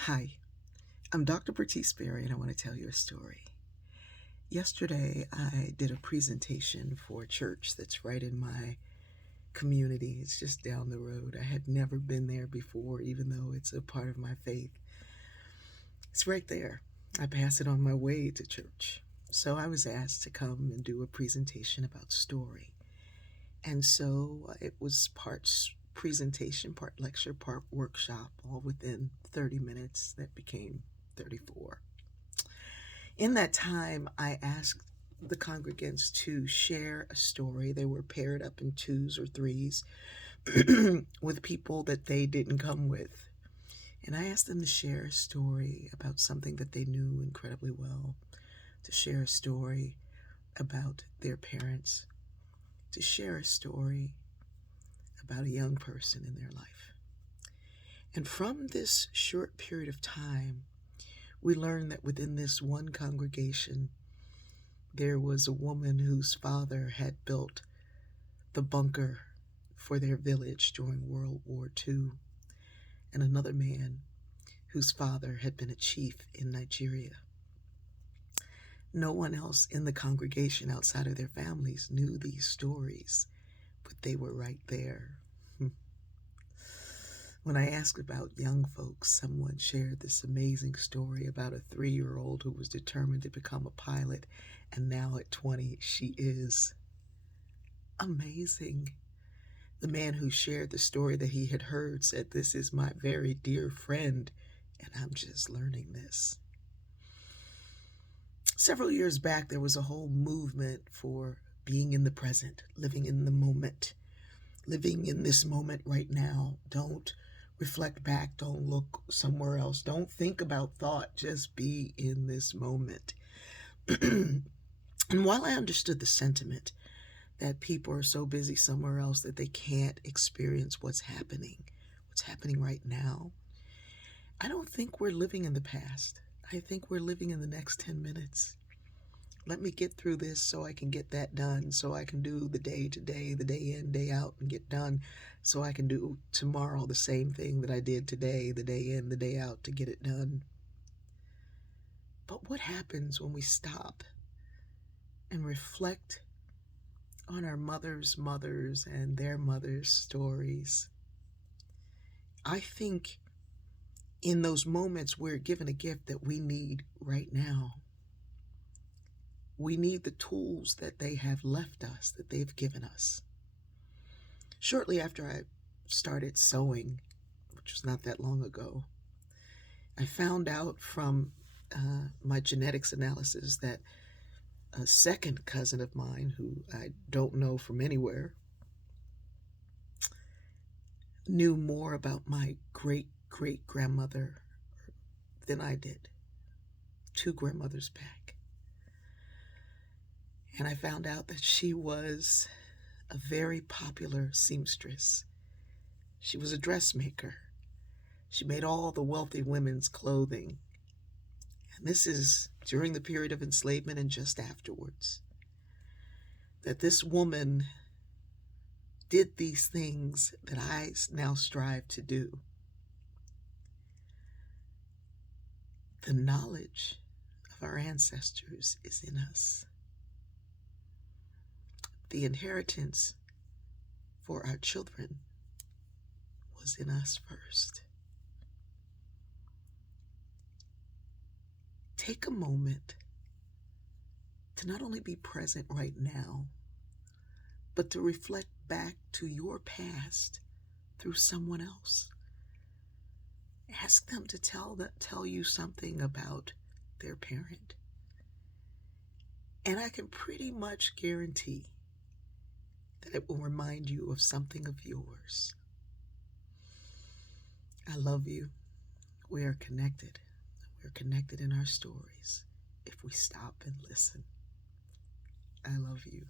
Hi, I'm Dr. Bertice Berry, and I want to tell you a story. Yesterday, I did a presentation for a church that's right in my community. It's just down the road. I had never been there before, even though it's a part of my faith. It's right there. I pass it on my way to church. So I was asked to come and do a presentation about story. And so it was part presentation, part lecture, part workshop, all within 30 minutes. That became 34. In that time, I asked the congregants to share a story. They were paired up in twos or threes with people that they didn't come with. And I asked them to share a story about something that they knew incredibly well, to share a story about their parents, to share a story about a young person in their life. And from this short period of time, we learned that within this one congregation, there was a woman whose father had built the bunker for their village during World War II, and another man whose father had been a chief in Nigeria. No one else in the congregation outside of their families knew these stories, but they were right there. When I asked about young folks, someone shared this amazing story about a 3-year-old who was determined to become a pilot, and now at 20, she is. Amazing. The man who shared the story that he had heard said, "This is my very dear friend, and I'm just learning this." Several years back, there was a whole movement for being in the present, living in the moment, living in this moment right now. Don't reflect back. Don't look somewhere else. Don't think about thought. Just be in this moment. And while I understood the sentiment that people are so busy somewhere else that they can't experience what's happening right now, I don't think we're living in the past. I think we're living in the next 10 minutes. Let me get through this so I can get that done, so I can do the day to day, the day in, day out, and get done, so I can do tomorrow the same thing that I did today, the day in, the day out, to get it done. But what happens when we stop and reflect on our mothers' mothers and their mothers' stories? I think in those moments we're given a gift that we need right now. We need the tools that they have left us, that they've given us. Shortly after I started sewing, which was not that long ago, I found out from my genetics analysis that a second cousin of mine, who I don't know from anywhere, knew more about my great-great-grandmother than I did, 2 grandmothers back. And I found out that she was a very popular seamstress. She was a dressmaker. She made all the wealthy women's clothing. And this is during the period of enslavement and just afterwards. That this woman did these things that I now strive to do. The knowledge of our ancestors is in us. The inheritance for our children was in us first. Take a moment to not only be present right now, but to reflect back to your past through someone else. Ask them to tell you something about their parent. And I can pretty much guarantee that it will remind you of something of yours. I love you. We are connected. We're connected in our stories if we stop and listen. I love you.